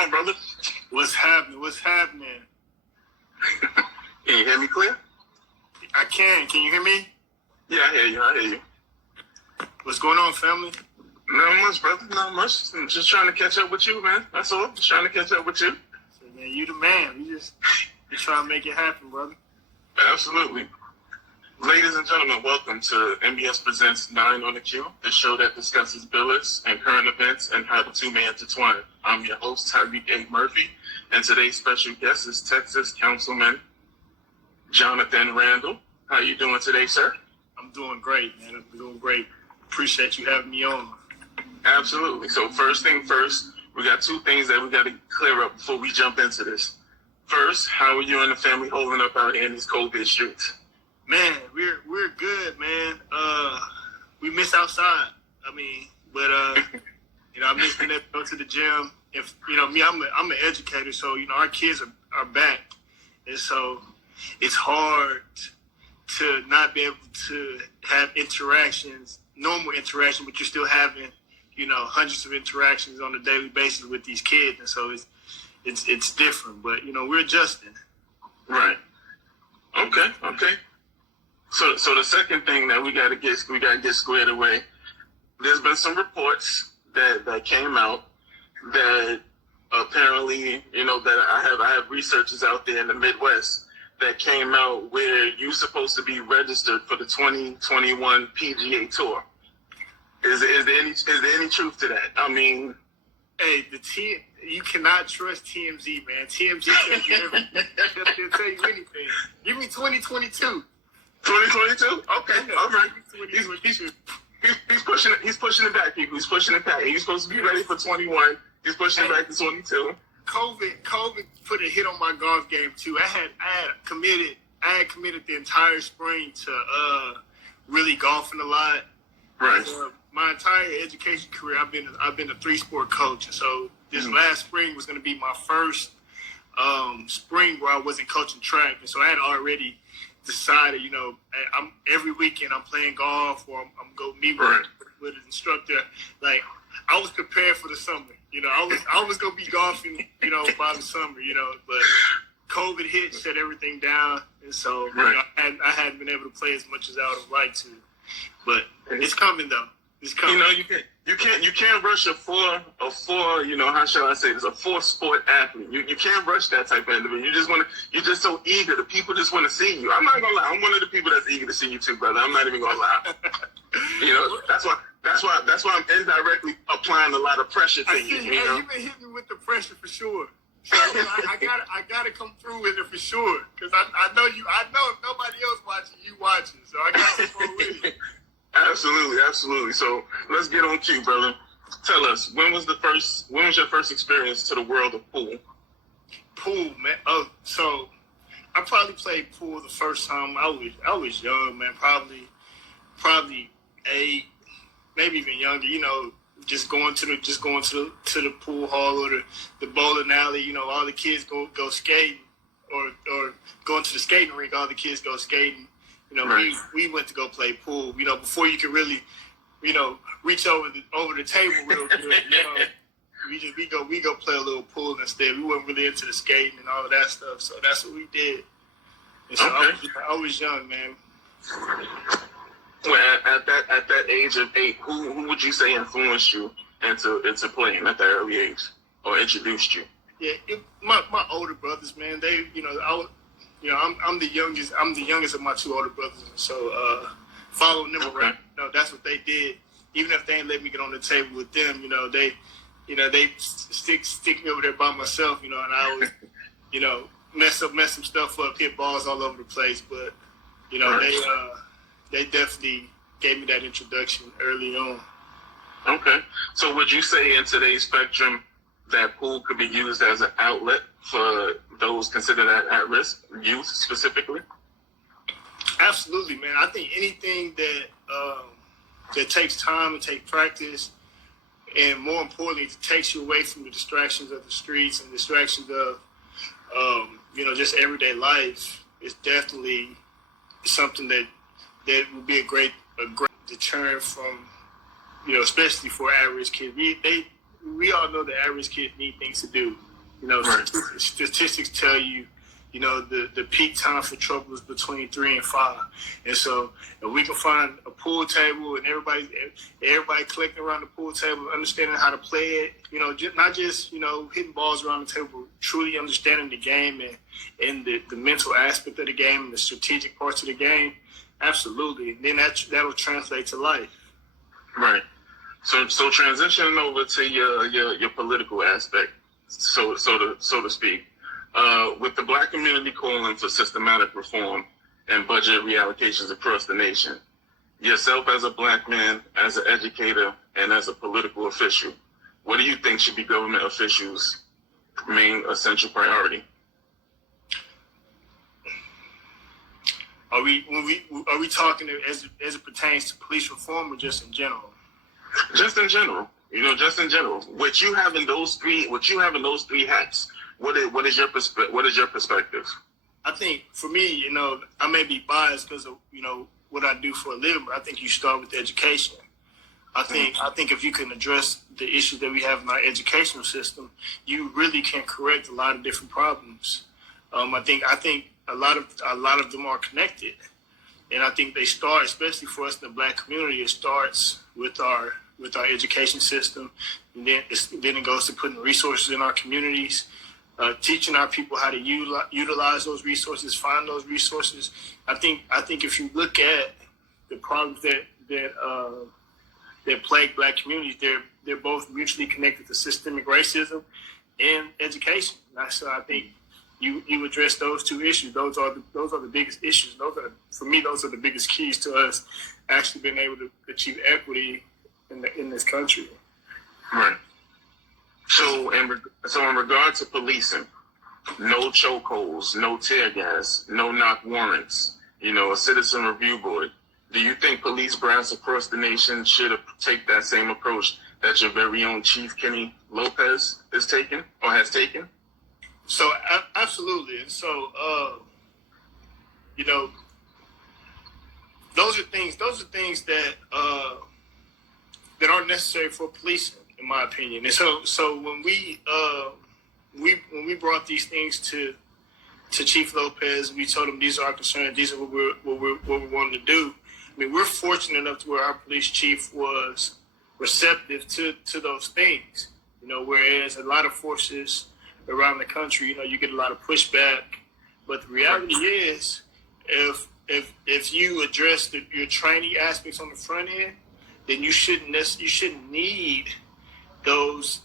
on, brother? What's happening? What's happening? Can you hear me clear? I can. Can you hear me? Yeah, I hear you. What's going on, family? Not much, brother. Not much. I'm just trying to catch up with you, man. That's all. Just trying to catch up with you. So, man, you the man. We trying to make it happen, brother. Absolutely. Ladies and gentlemen, welcome to MES Presents 9 on the Q, the show that discusses billiards and current events and how the two may intertwine. I'm your host, Tyreek A. Murphy, and today's special guest is Texas Councilman Johnathon Randle. How you doing today, sir? I'm doing great, man. I'm doing great. Appreciate you having me on. Absolutely. So first thing first, we got two things that we got to clear up before we jump into this. First, how are you and the family holding up out here in these COVID streets? Man, we're good, man. We miss outside. I mean, but I miss being able to go to the gym. If me, I'm an educator, so our kids are back, and so it's hard to not be able to have interactions, normal interaction, but you're still having hundreds of interactions on a daily basis with these kids, and so it's different. But we're adjusting. Right. Okay. So the second thing that we gotta get squared away. There's been some reports that came out that apparently, that I have researchers out there in the Midwest that came out where you're supposed to be registered for the 2021 PGA Tour. Is there any truth to that? I mean, hey, you cannot trust TMZ, man. TMZ tells you everything. They'll tell you anything. Give me 2022. 2022? Okay, Yeah, all right. 2022. He's pushing it back, people. He's pushing it back. He's supposed to be ready for 21. He's pushing it back to 22. COVID put a hit on my golf game too. I had committed the entire spring to really golfing a lot. Right. My entire education career, I've been a 3-sport coach, and so this last spring was going to be my first spring where I wasn't coaching track, and so I had already decided, I'm every weekend I'm playing golf or I'm going to meet with an instructor. Like, I was prepared for the summer. I was going to be golfing, by the summer, but COVID hit, shut everything down. And so I hadn't been able to play as much as I would have liked to. But it's coming, though. It's coming. You can't rush a four, how shall I say this, a 4-sport athlete. You can't rush that type of individual. You're just so eager. The people just want to see you. I'm not gonna lie. I'm one of the people that's eager to see you too, brother. I'm not even gonna lie. That's why I'm indirectly applying a lot of pressure to you. You've been hitting me with the pressure for sure. So I gotta come through with it for sure. Because I know you. I know if nobody else watching, you watching. So I got to go with it. Absolutely. So let's get on cue, brother. Tell us, when was your first experience to the world of pool? Pool, man. Oh, so I probably played pool the first time I was young, man. Probably 8, maybe even younger. Just going to the pool hall or the bowling alley. All the kids go skating, or going to the skating rink. All the kids go skating. We went to go play pool. Before you could really, reach over the table real good. We go play a little pool instead. We weren't really into the skating and all of that stuff. So that's what we did. And so I was young, man. Well, at that age of 8, who would you say influenced you into playing at that early age, or introduced you? Yeah, my older brothers, man. They, I'm the youngest. I'm the youngest of my 2 older brothers, so following them around. That's what they did. Even if they ain't let me get on the table with them, they stick me over there by myself, and I always, mess some stuff up, hit balls all over the place. But they definitely gave me that introduction early on. Okay, so would you say in today's spectrum that pool could be used as an outlet for those considered at risk, youth specifically? Absolutely, man. I think anything that takes time and takes practice, and more importantly, takes you away from the distractions of the streets and distractions of, just everyday life, is definitely something that would be a great deterrent from, especially for average kids. We all know that average kids need things to do. Right. Statistics tell you, the peak time for trouble is between 3 and 5. And so if we can find a pool table and everybody collecting around the pool table, understanding how to play it, not just, hitting balls around the table, truly understanding the game and the mental aspect of the game and the strategic parts of the game, absolutely. And then that'll translate to life. Right. So transitioning over to your political aspect, so to speak. With the Black community calling for systematic reform and budget reallocations across the nation, yourself as a Black man, as an educator, and as a political official, what do you think should be government officials' main essential priority? Are we talking as it pertains to police reform or just in general? Just in general. Just in general. What you have in those three hats. What is your perspective? I think for me, I may be biased because of what I do for a living, but I think you start with education. I think if you can address the issues that we have in our educational system, you really can correct a lot of different problems. I think a lot of them are connected, and I think they start, especially for us in the Black community, it starts with our education system, and then it goes to putting resources in our communities. Teaching our people how to utilize those resources, find those resources. I think if you look at the problems that plague Black communities, they're both mutually connected to systemic racism and education. So I think you address those two issues. Those are the biggest issues. For me, those are the biggest keys to us actually being able to achieve equity in this country. Right. So in regard to policing, no chokeholds, no tear gas, no knock warrants, a citizen review board. Do you think police brass across the nation should take that same approach that your very own Chief Kenny Lopez is taking or has taken? So absolutely. And so, those are things that aren't necessary for policing, in my opinion. And so when we brought these things to Chief Lopez, we told him these are our concerns, these are what we wanted to do. I mean, we're fortunate enough to where our police chief was receptive to those things. Whereas a lot of forces around the country, you get a lot of pushback. But the reality is, if you address your training aspects on the front end, then you shouldn't need those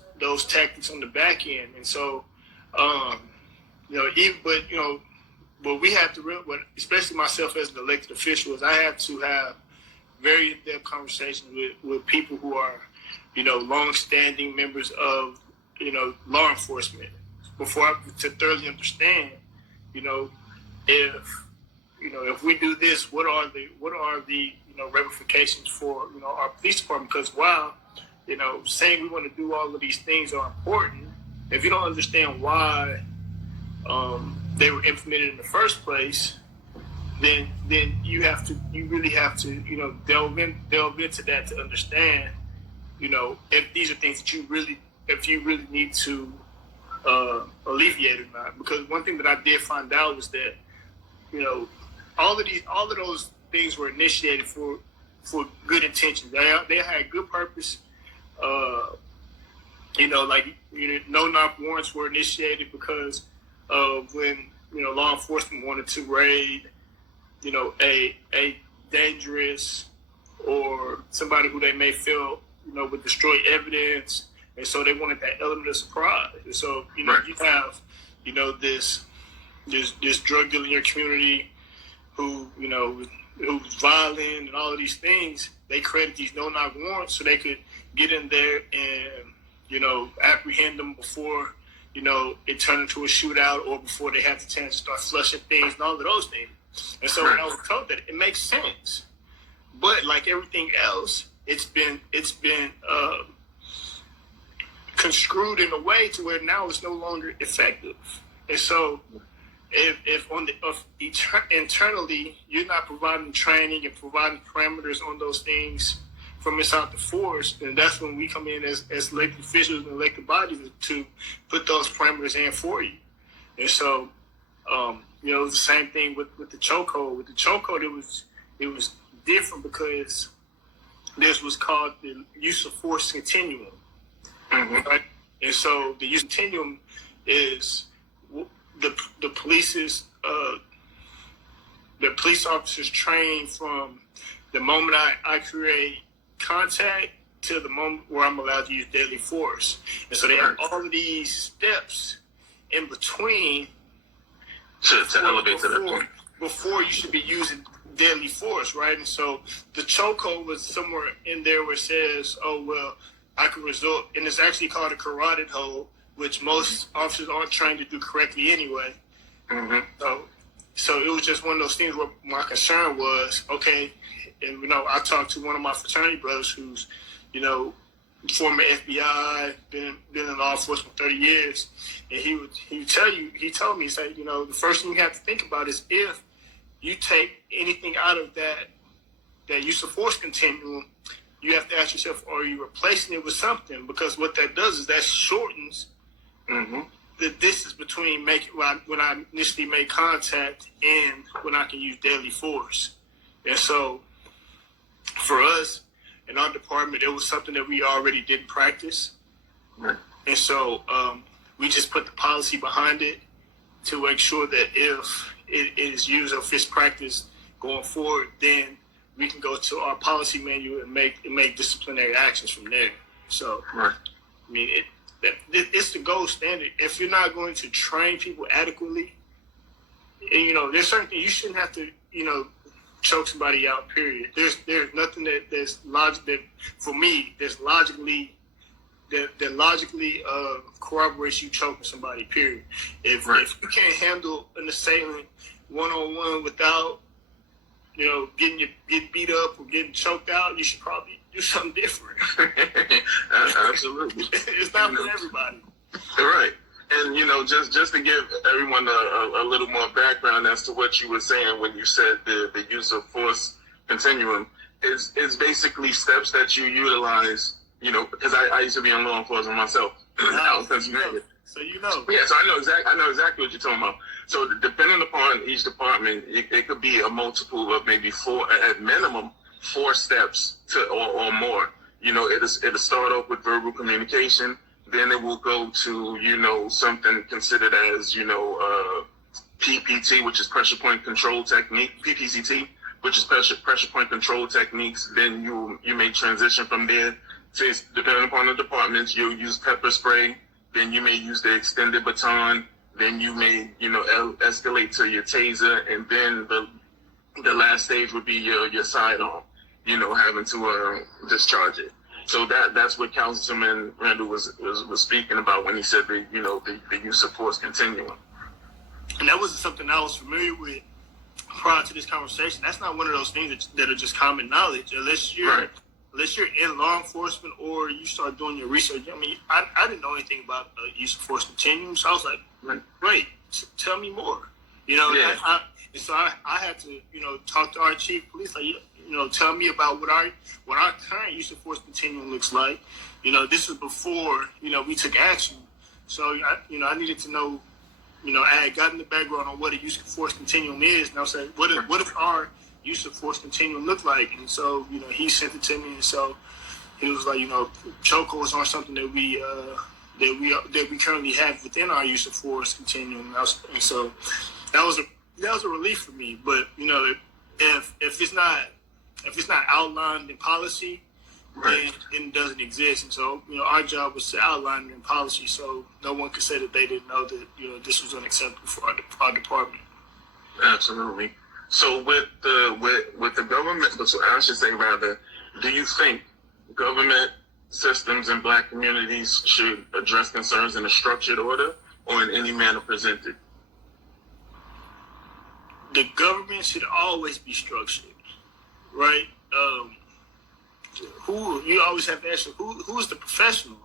tactics on the back end. And so, what we have to, especially myself as an elected official, is I have to have very in-depth conversations with people who are, long-standing members of, law enforcement before to thoroughly understand, if we do this, what are the ramifications for, our police department? Because while, saying we want to do all of these things are important, if you don't understand why they were implemented in the first place, then you really have to delve into that to understand if these are things that you really need to alleviate or not. Because one thing that I did find out was that all of those things were initiated for good intentions. They had good purpose. No knock warrants were initiated because of when law enforcement wanted to raid a dangerous or somebody who they may feel would destroy evidence, and so they wanted that element of surprise. And so right. You have this drug dealer in your community who's violent and all of these things. They created these no knock warrants so they could get in there and apprehend them before it turned into a shootout or before they had the chance to start flushing things and all of those things. And so when I was told that, it makes sense. But like everything else, it's been construed in a way to where now it's no longer effective. And so if internally you're not providing training and providing parameters on those things from inside the force, and that's when we come in as elected officials and elected bodies to put those parameters in for you. And so, you know, it was the same thing with the chokehold. With the chokehold, it was different because this was called the use of force continuum. Mm-hmm. Right? And so the use continuum is the police officers train from the moment I create contact to the moment where I'm allowed to use deadly force. And so they have all of these steps in between to elevate to that point. Before you should be using deadly force, right? And so the chokehold was somewhere in there where it says, oh, well, I could resort, and it's actually called a carotid hold, which most officers aren't trained to do correctly anyway. Mm-hmm. So it was just one of those things where my concern was, okay, and, you know, I talked to one of my fraternity brothers who's, you know, former FBI, been in law enforcement 30 years, and he told me, he said, you know, the first thing you have to think about is if you take anything out of that use of force continuum, you have to ask yourself, are you replacing it with something? Because what that does is that shortens the distance between when I initially make contact and when I can use deadly force. And so for us in our department, it was something that we already didn't practice. Right. And so we just put the policy behind it to make sure that if it is used or if it's practiced going forward, then we can go to our policy manual and make disciplinary actions from there. So, right. I mean, it's the gold standard. If you're not going to train people adequately, and, you know, there's certain things you shouldn't have to, you know, choke somebody out, period. There's nothing that for me, there's logically corroborates you choking somebody, period. If you can't handle an assailant one-on-one without, you know, getting beat up or getting choked out, you should probably do something different. Absolutely. It's not for everybody. Right. And, you know, just to give everyone a little more background as to what you were saying when you said the use of force continuum is basically steps that you utilize, you know, because I used to be in law enforcement myself out in Pennsylvania. So you know. Yeah, so I know exactly what you're talking about. So depending upon each department, it could be a multiple of maybe four, at minimum, 4 steps or more. You know, it'll start off with verbal communication. Then it will go to, you know, something considered as, you know, PPT, which is pressure point control technique, PPCT, which is pressure point control techniques. Then you may transition from there to, depending upon the departments, you'll use pepper spray. Then you may use the extended baton. Then you may, you know, escalate to your taser. And then the last stage would be your sidearm, you know, having to discharge it. So that's what Councilman Randle was speaking about when he said the use of force continuum. And that wasn't something I was familiar with prior to this conversation. That's not one of those things that are just common knowledge, unless you're in law enforcement or you start doing your research. I mean, I didn't know anything about use of force continuum, so I was like, great, tell me more. You know, yeah. And so I had to, you know, talk to our chief of police, like, you know, tell me about what our current use of force continuum looks like. You know, this was before, you know, we took action. So, I needed to know, you know, I had gotten the background on what a use of force continuum is. And I was like, what if our use of force continuum look like? And so, you know, he sent it to me. And so he was like, you know, chokeholds aren't something that we currently have within our use of force continuum. And so that was a relief for me. But, you know, if it's not outlined in policy, then it doesn't exist. And so, you know, our job was to outline it in policy, so no one could say that they didn't know that, you know, this was unacceptable for our department. Absolutely. So with the government, so I should say rather, do you think government systems in Black communities should address concerns in a structured order or in any manner presented? The government should always be structured, right? You always have to ask who is the professional?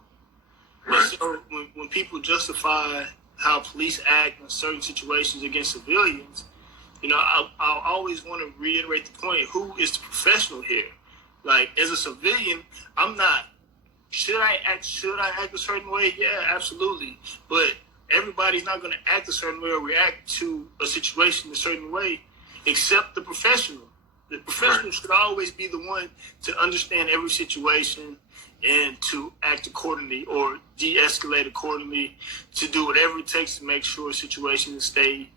Right. So when people justify how police act in certain situations against civilians, you know, I always want to reiterate the point: who is the professional here? Like, as a civilian, I'm not. Should I act a certain way? Yeah, absolutely. But everybody's not going to act a certain way or react to a situation a certain way, except the professional. The professional should always be the one to understand every situation and to act accordingly or de-escalate accordingly, to do whatever it takes to make sure situations stay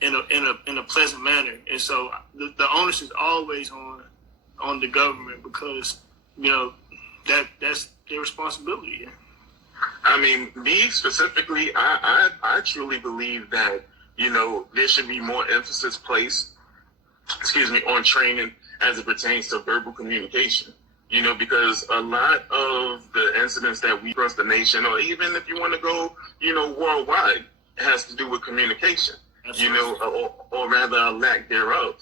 in a pleasant manner. And so the onus is always on the government, because that's their responsibility. Yeah. I mean, me specifically, I truly believe that, there should be more emphasis placed, on training as it pertains to verbal communication. Because a lot of the incidents that we across the nation, or even if you want to go, worldwide, it has to do with communication, or rather a lack thereof.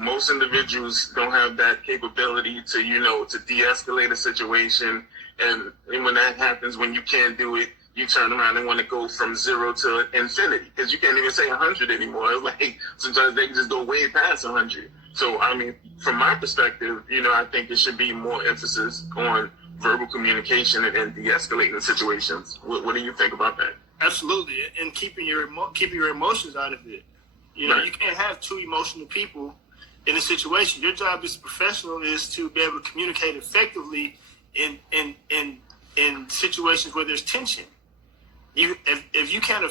Most individuals don't have that capability to de-escalate a situation. And when that happens, when you can't do it, you turn around and want to go from 0 to infinity, because you can't even say 100 anymore. Like, sometimes they just go way past 100. So, I mean, from my perspective, I think there should be more emphasis on verbal communication and de-escalating situations. What do you think about that? Absolutely, and keeping your emotions out of it. Right. You can't have two emotional people in a situation. Your job as a professional is to be able to communicate effectively in situations where there's tension. If you can't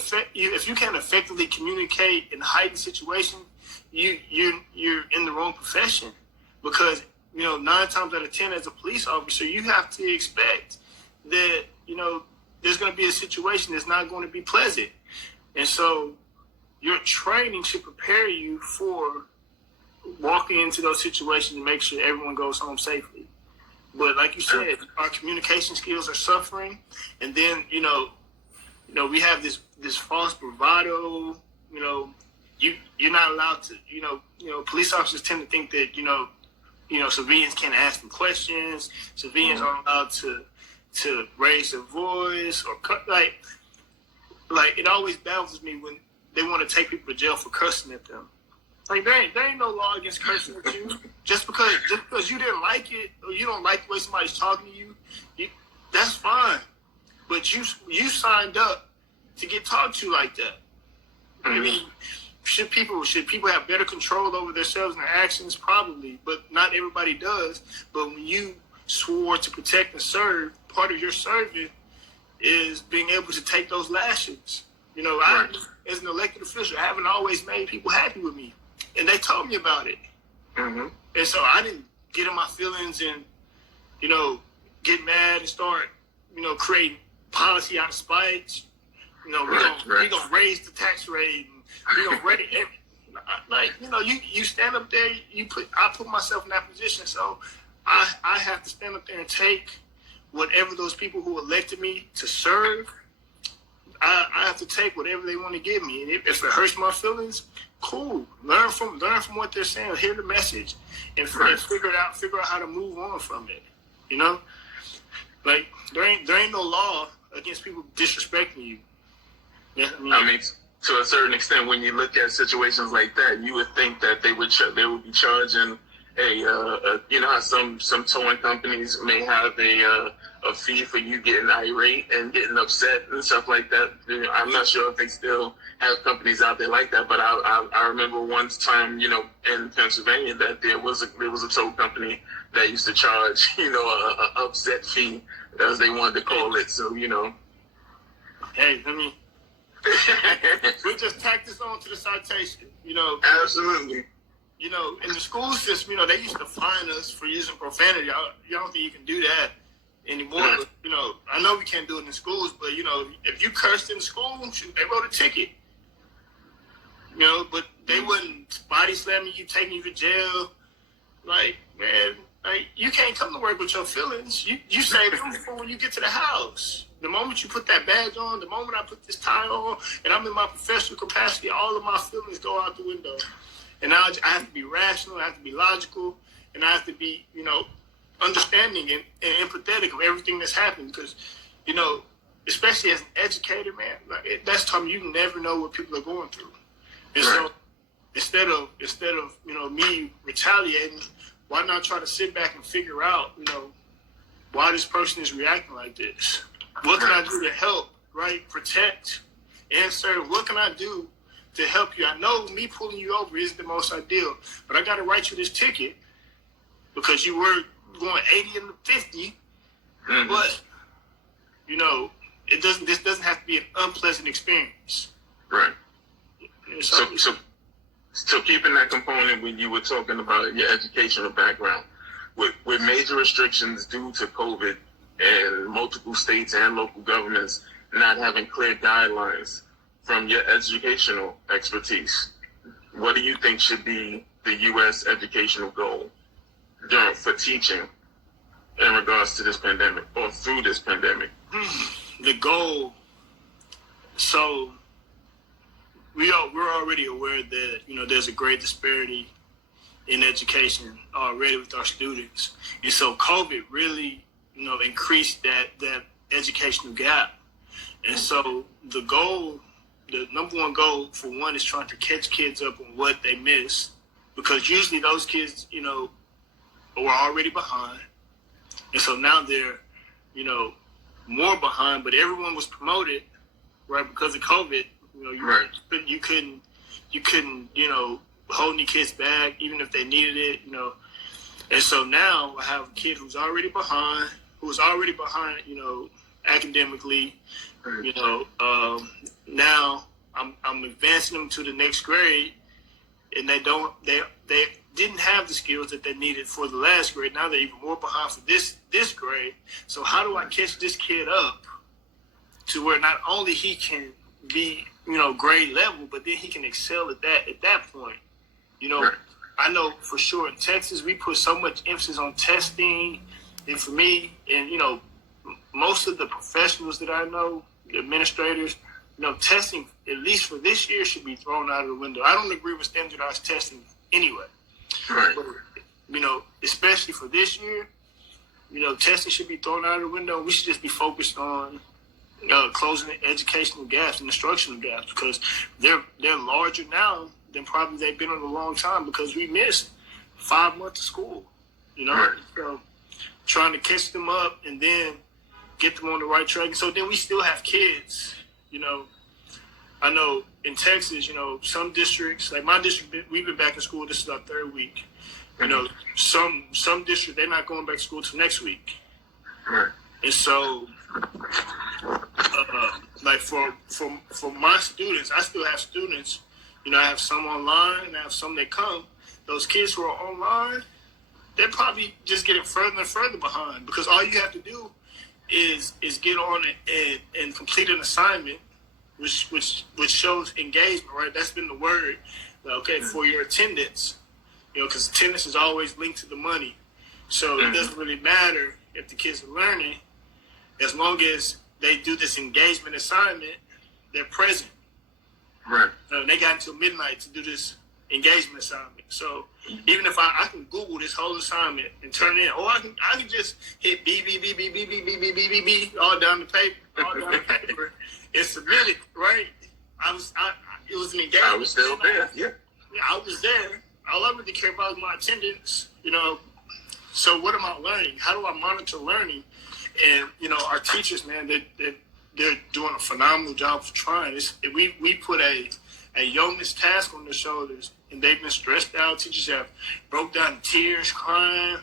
effectively communicate in heightened situations, you're in the wrong profession, because 9 times out of 10 as a police officer, you have to expect that there's going to be a situation that's not going to be pleasant, and so your training should prepare you for walking into those situations and make sure everyone goes home safely. But like you said, our communication skills are suffering, and then we have this false bravado. You're not allowed to. Police officers tend to think that civilians can't ask them questions. Civilians aren't allowed to raise their voice or like it always baffles me when they want to take people to jail for cursing at them. Like, there ain't no law against cursing at you. Just because you didn't like it, or you don't like the way somebody's talking to you, that's fine. But you signed up to get talked to like that. I mean, should people have better control over themselves and their actions? Probably, but not everybody does. But when you swore to protect and serve, part of your service is being able to take those lashes. I, as an elected official, haven't always made people happy with me, and they told me about it. Mm-hmm. And so I didn't get in my feelings and get mad and start creating policy out of spite. We're gonna raise the tax rate, and we're gonna raise it. Like, you stand up there. I put myself in that position, so I have to stand up there and take whatever those people who elected me to serve. I have to take whatever they want to give me, and if it hurts my feelings, cool. Learn from what they're saying. Hear the message, and figure out how to move on from it. Like, there ain't no law against people disrespecting you. Yeah, I mean, to a certain extent, when you look at situations like that, you would think that they would be charging how some towing companies may have a fee for you getting irate and getting upset and stuff like that. I'm not sure if they still have companies out there like that, but I remember one time, in Pennsylvania, that there was a tow company that used to charge, a upset fee, as they wanted to call it. So, Hey, I mean, we just tack this on to the citation, Absolutely. In the school system, they used to fine us for using profanity. I don't think you can do that anymore. Mm. But, I know we can't do it in schools, but, if you cursed in school, shoot, they wrote a ticket. But they wouldn't body slamming you, taking you to jail. Like, man, you can't come to work with your feelings. You save them for when you get to the house. The moment you put that badge on, the moment I put this tie on, and I'm in my professional capacity, all of my feelings go out the window. And now I have to be rational, I have to be logical, and I have to be, understanding and empathetic of everything that's happening. Because, especially as an educator, man, that's time you never know what people are going through. And so instead of me retaliating, why not try to sit back and figure out, why this person is reacting like this? What can I do to help, right? Protect and serve. What can I do to help you? I know me pulling you over is the most ideal, but I got to write you this ticket because you were going 80 and 50. Mm-hmm. But, this doesn't have to be an unpleasant experience. Right. So keeping that component when you were talking about your educational background, with major restrictions due to COVID and multiple states and local governments not having clear guidelines from your educational expertise, what do you think should be the U.S. educational goal for teaching in regards to this pandemic or through this pandemic? The goal, so we're already aware that, there's a great disparity in education already with our students. And so COVID really, increased that educational gap. And so the number one goal for one is trying to catch kids up on what they missed, because usually those kids, were already behind. And so now they're, more behind, but everyone was promoted, right, because of COVID. You couldn't, hold any kids back, even if they needed it, And so now I have a kid who's already behind, academically, now I'm advancing them to the next grade, and they didn't have the skills that they needed for the last grade. Now they're even more behind for this grade. So how do I catch this kid up to where not only he can be, grade level, but then he can excel at that point? Right. I know for sure in Texas, we put so much emphasis on testing. And for me, and, most of the professionals that I know, the administrators, testing, at least for this year, should be thrown out of the window. I don't agree with standardized testing anyway. Right. But, especially for this year, testing should be thrown out of the window. We should just be focused on closing the educational gaps and instructional gaps, because they're larger now than probably they've been in a long time, because we missed 5 months of school, Right. So trying to catch them up and then get them on the right track. So then we still have kids, I know in Texas, some districts, like my district, we've been back in school. This is our 3rd week. Some districts, they're not going back to school till next week. Right. And so, like for my students, I still have students. I have some online and I have some that come. Those kids who are online, they're probably just getting further and further behind, because all you have to do is get on and complete an assignment, which shows engagement, right? That's been the word. Okay, for your attendance, because attendance is always linked to the money. So it doesn't really matter if the kids are learning, as long as they do this engagement assignment, they're present. Right. They got until midnight to do this engagement assignment. So even if I can Google this whole assignment and turn it in, or I can just hit B all down the paper, and submit it. Right. It was an engagement. I was still there. Yeah. I was there. All I really care about is my attendance. So what am I learning? How do I monitor learning? And our teachers, man, they're doing a phenomenal job for trying. We put a yeoman's task on their shoulders, and they've been stressed out. Teachers have broke down in tears, crying.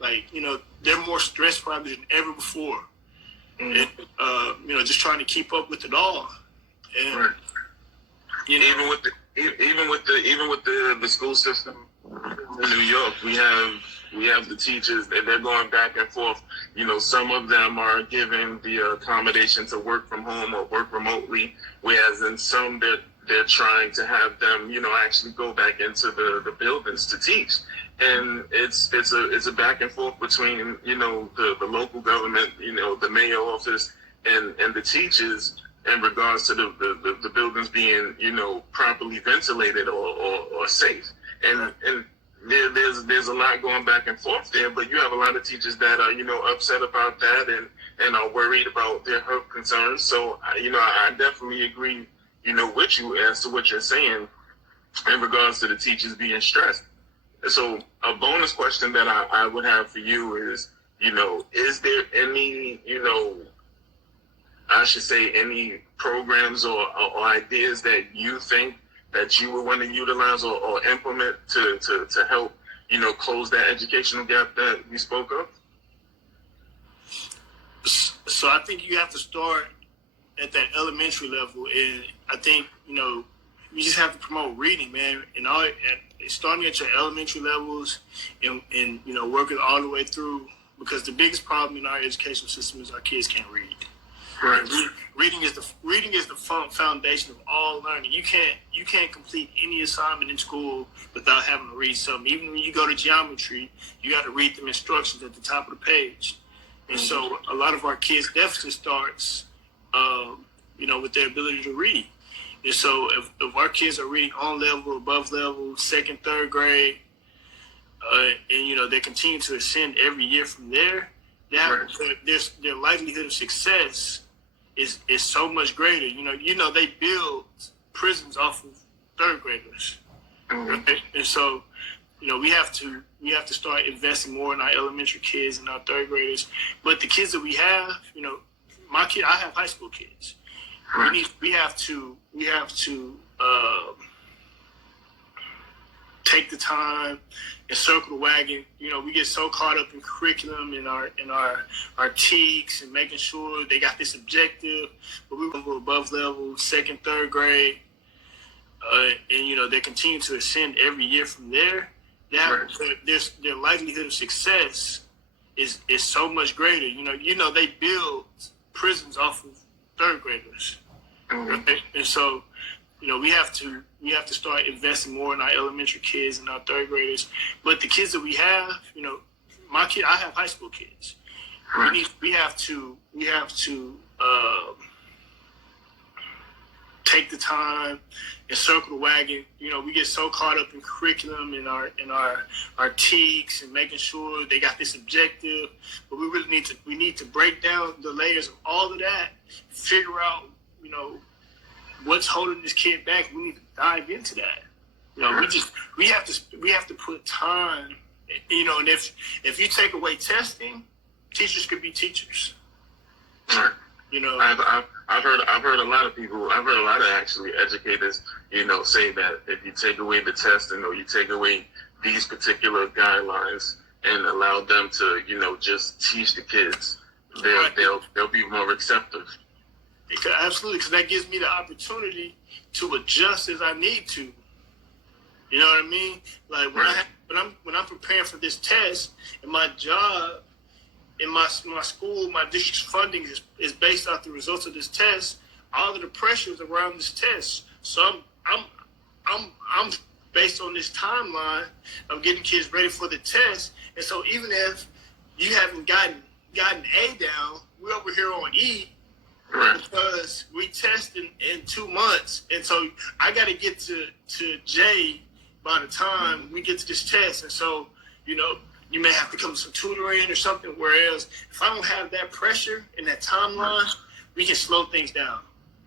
They're more stressed probably than ever before. And just trying to keep up with it all. And right. Even with the school system in New York, we have the teachers, and they're going back and forth. Some of them are given the accommodation to work from home or work remotely, whereas in some they're trying to have them, actually go back into the buildings to teach. And it's a back and forth between, the local government, the mayor office and the teachers in regards to the buildings being, properly ventilated or safe. And there's a lot going back and forth there, but you have a lot of teachers that are, upset about that and are worried about their health concerns. So, I definitely agree, with you as to what you're saying in regards to the teachers being stressed. So a bonus question that I would have for you is, is there any, I should say, any programs or ideas that you think that you would want to utilize or implement to help, close that educational gap that we spoke of? So I think you have to start at that elementary level, and I think you just have to promote reading, man, and starting at your elementary levels, and working all the way through, because the biggest problem in our education system is our kids can't read. Right. Reading is the foundation of all learning. You can't complete any assignment in school without having to read something. Even when you go to geometry, you got to read the instructions at the top of the page. And so a lot of our kids' deficit starts, with their ability to read. And so if our kids are reading on level, above level, second, third grade, and they continue to ascend every year from there, their likelihood of success is so much greater. They build prisons off of third graders, right? And so we have to start investing more in our elementary kids and our third graders. But the kids that we have, I have high school kids. We have to take the time and circle the wagon. We get so caught up in curriculum and our TEKs and making sure they got this objective, but we go above level, second, third grade, and they continue to ascend every year from there. Their likelihood of success is so much greater. They build prisons off of third graders, right? And so we have to start investing more in our elementary kids and our third graders. But the kids that we have, I have high school kids. We have to take the time and circle the wagon. We get so caught up in curriculum and our TEKs and making sure they got this objective, but we really need to break down the layers of all of that, figure out what's holding this kid back. We need to dive into that. We have to put time. And if you take away testing, teachers could be teachers. Right. I've heard a lot of people. I've heard a lot of actually educators, say that if you take away the testing or you take away these particular guidelines and allow them to, just teach the kids, they'll be more receptive. Absolutely, because that gives me the opportunity to adjust as I need to. You know what I mean? Like when I'm preparing for this test, and my job in my school, my district's funding is based off the results of this test. All of the pressures around this test. So I'm based on this timeline of getting kids ready for the test. And so even if you haven't gotten A down, we're over here on E. Right. Because we test in 2 months, and so I got to get to J by the time we get to this test. And so you may have to come to some tutoring or something. Whereas if I don't have that pressure and that timeline, we can slow things down.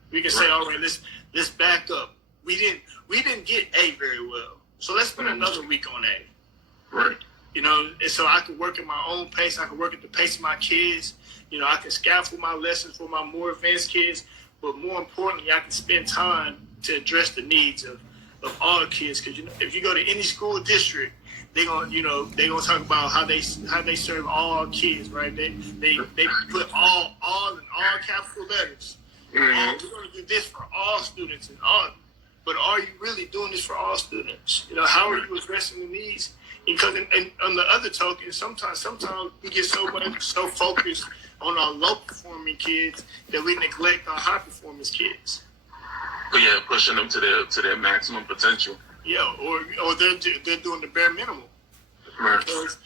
We can say, all right, let's back up. We didn't get A very well, so let's spend another week on A. Right. And so I can work at my own pace. I can work at the pace of my kids. I can scaffold my lessons for my more advanced kids, but more importantly, I can spend time to address the needs of all kids. Because if you go to any school district, they're gonna talk about how they serve all kids, right? They put all in all capital letters. We're gonna do this for all students but are you really doing this for all students? How are you addressing the needs? Because and on the other token, sometimes we get so focused on our low performing kids that we neglect our high performance kids. But yeah, pushing them to their maximum potential. Yeah, or they're doing the bare minimum. Right. Because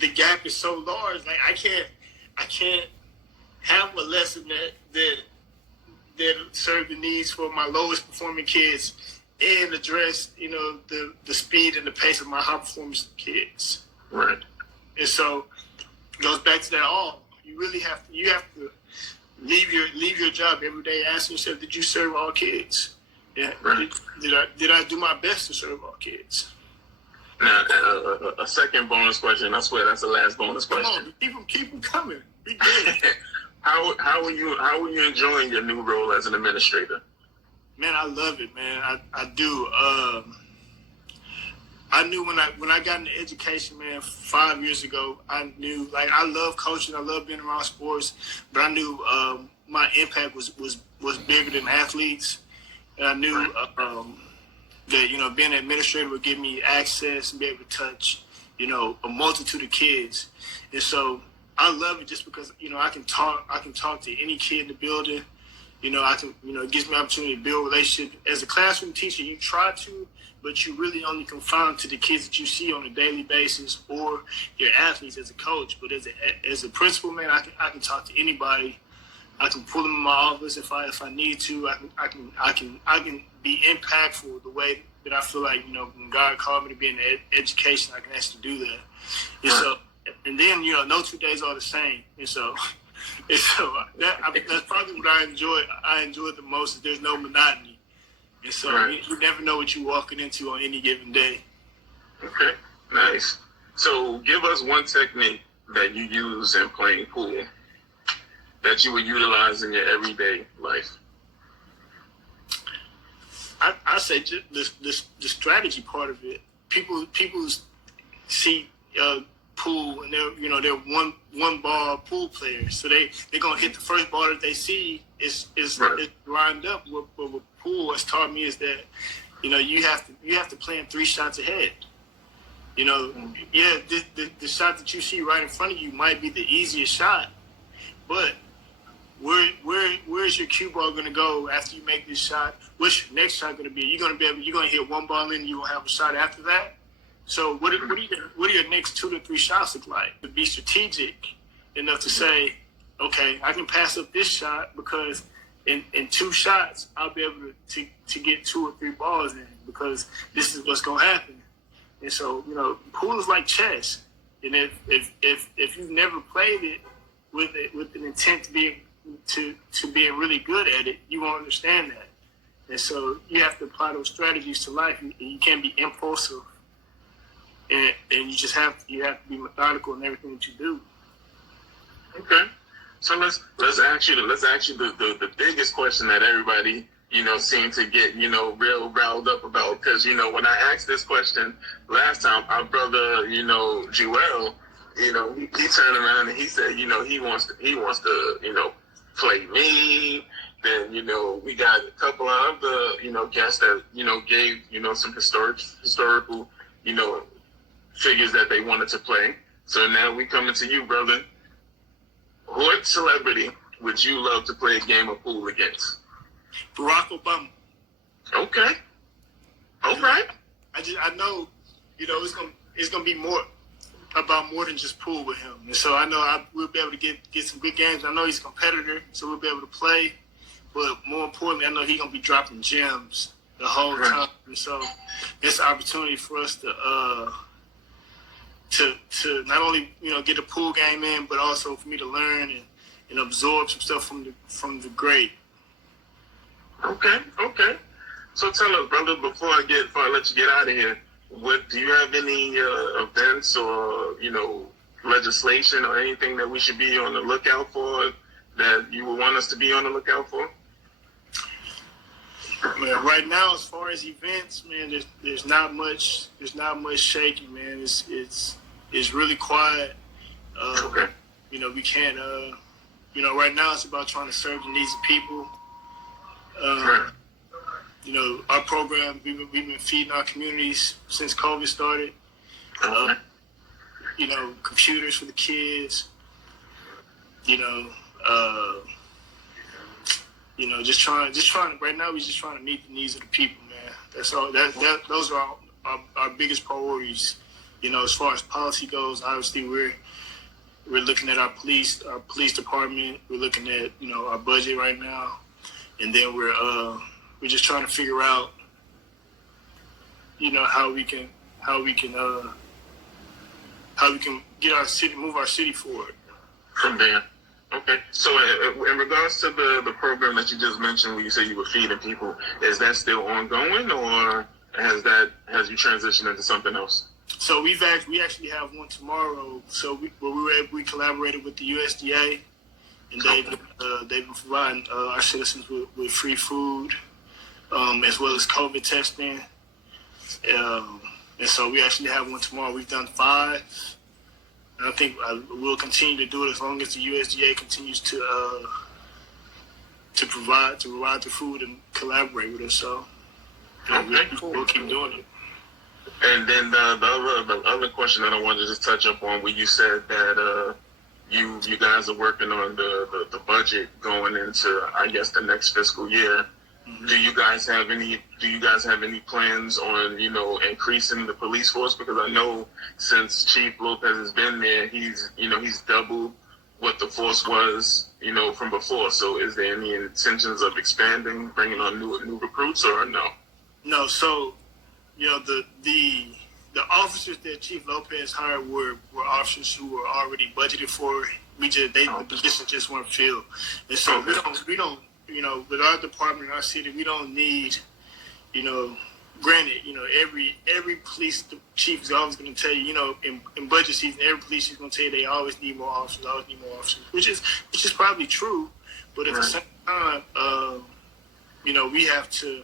the gap is so large. Like I can't have a lesson that serve the needs for my lowest performing kids and address the speed and the pace of my high performance kids. Right. And so it goes back to that all. You really have to leave your job every day asking yourself, did you serve all kids? Yeah. Right. Did I do my best to serve all kids? Now, a second bonus question. I swear that's the last bonus Come question. on, keep them coming. We good. How are you enjoying your new role as an administrator? Man, I love it, man. I do. I knew when I got into education, man, 5 years ago, I knew, like, I love coaching, I love being around sports, but I knew my impact was bigger than athletes, and I knew that, you know, being an administrator would give me access and be able to touch, you know, a multitude of kids, and so I love it just because, you know, I can talk to any kid in the building. You know, it gives me an opportunity to build relationships. As a classroom teacher, you try to, but you really only confined to the kids that you see on a daily basis or your athletes as a coach. But as a principal, man, I can talk to anybody. I can pull them in my office if I need to. I can be impactful the way that I feel like, you know, when God called me to be in education, I can actually do that. And so, and then, you know, no 2 days are the same. And so that's probably what I enjoy. I enjoy it the most. Is there's no monotony, and so you never know what you're walking into on any given day. Okay, nice. So, give us one technique that you use in playing pool that you would utilize in your everyday life. I say just the strategy part of it. People see pool, and they're one ball pool players, so they're gonna hit the first ball that they see is lined up. What pool has taught me is that, you know, you have to plan 3 shots ahead. You know, yeah, the shot that you see right in front of you might be the easiest shot, but where's your cue ball gonna go after you make this shot? What's your next shot gonna be? You're gonna hit one ball in, and you gonna have a shot after that. So what are your next 2 to 3 shots look like? To be strategic enough to say, okay, I can pass up this shot because in 2 shots I'll be able to get 2 or 3 balls in because this is what's gonna happen. And so, you know, pool is like chess. And if you've never played it with an intent to being really good at it, you won't understand that. And so you have to apply those strategies to life, and you can't be impulsive. And you have to be methodical in everything that you do. Okay, so let's ask you the biggest question that everybody, you know, seemed to get, you know, real riled up about, because, you know, when I asked this question last time, our brother, you know, Joel, you know, he turned around and he said, you know, he wants to you know, play me. Then, you know, we got a couple of other, you know, guests that, you know, gave, you know, some historical, you know, figures that they wanted to play. So now we coming to you, brother. What celebrity would you love to play a game of pool against? Barack Obama. Okay. All right. I know, you know, it's gonna be more than just pool with him. And so I know we'll be able to get some good games. I know he's a competitor, so we'll be able to play. But more importantly, I know he's gonna be dropping gems the whole time. And so it's an opportunity for us to not only, you know, get a pool game in, but also for me to learn and absorb some stuff from the great. Okay. So tell us, brother, before I let you get out of here, do you have any events or, you know, legislation or anything that we should be on the lookout for that you would want us to be on the lookout for? Man, right now, as far as events, man, there's not much shaking, man. It's really quiet. Okay. You know, we can't. You know, right now it's about trying to serve the needs of people. You know, our program, we've been feeding our communities since COVID started. You know, computers for the kids. You know, just trying. Right now, we're just trying to meet the needs of the people, man. That's all. Those are our biggest priorities. You know, as far as policy goes, obviously we're looking at our police department. We're looking at, you know, our budget right now, and then we're just trying to figure out, you know, how we can get our city, move our city forward. From there. Okay. So in regards to the program that you just mentioned, where you say you were feeding people, is that still ongoing, or has you transitioned into something else? So we actually have one tomorrow. So we collaborated with the USDA, and they've been providing our citizens with free food, as well as COVID testing. And so we actually have one tomorrow. We've done 5. And I think we'll continue to do it as long as the USDA continues to provide the food and collaborate with us. So we'll keep doing it. And then the other question that I wanted to just touch up on, where you said that you guys are working on the budget going into, I guess, the next fiscal year. Mm-hmm. Do you guys have any plans on, increasing the police force? Because I know since Chief Lopez has been there, he's doubled what the force was, from before. So is there any intentions of expanding, bringing on new recruits, or no? No. So, the officers that Chief Lopez hired were officers who were already budgeted for. The positions just weren't filled, and so we don't. With our department in our city, we don't need, granted, every police chief is always going to tell you, in budget season, every police chief is going to tell you they always need more officers, which is probably true. But at the same time, we have to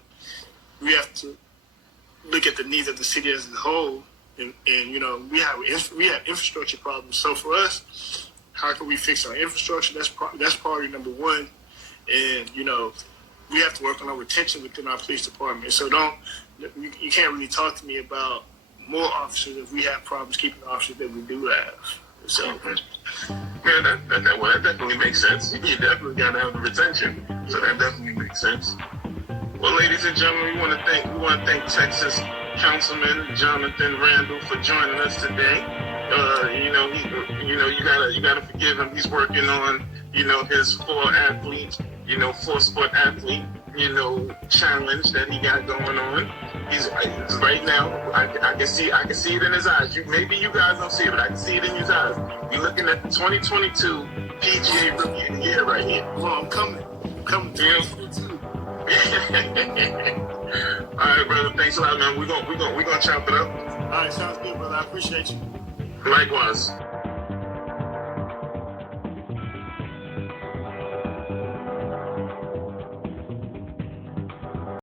look at the needs of the city as a whole, and we have infrastructure problems. So for us, how can we fix our infrastructure? That's priority number one. And, we have to work on our retention within our police department. So you can't really talk to me about more officers if we have problems keeping the officers that we do have. So, yeah, that definitely makes sense. You definitely got to have the retention. So that definitely makes sense. Well, ladies and gentlemen, we want to thank Texas Councilman Johnathon Randle for joining us today. You gotta forgive him. He's working on, his 4-sport athlete, challenge that he got going on. He's right now. I can see it in his eyes. Maybe you guys don't see it, but I can see it in his eyes. You're looking at the 2022 PGA Rookie of the Year right here. Well, I'm coming to you too. All right, brother. Thanks a lot, man. We're gonna chop it up. All right, sounds good, brother. I appreciate you. Likewise.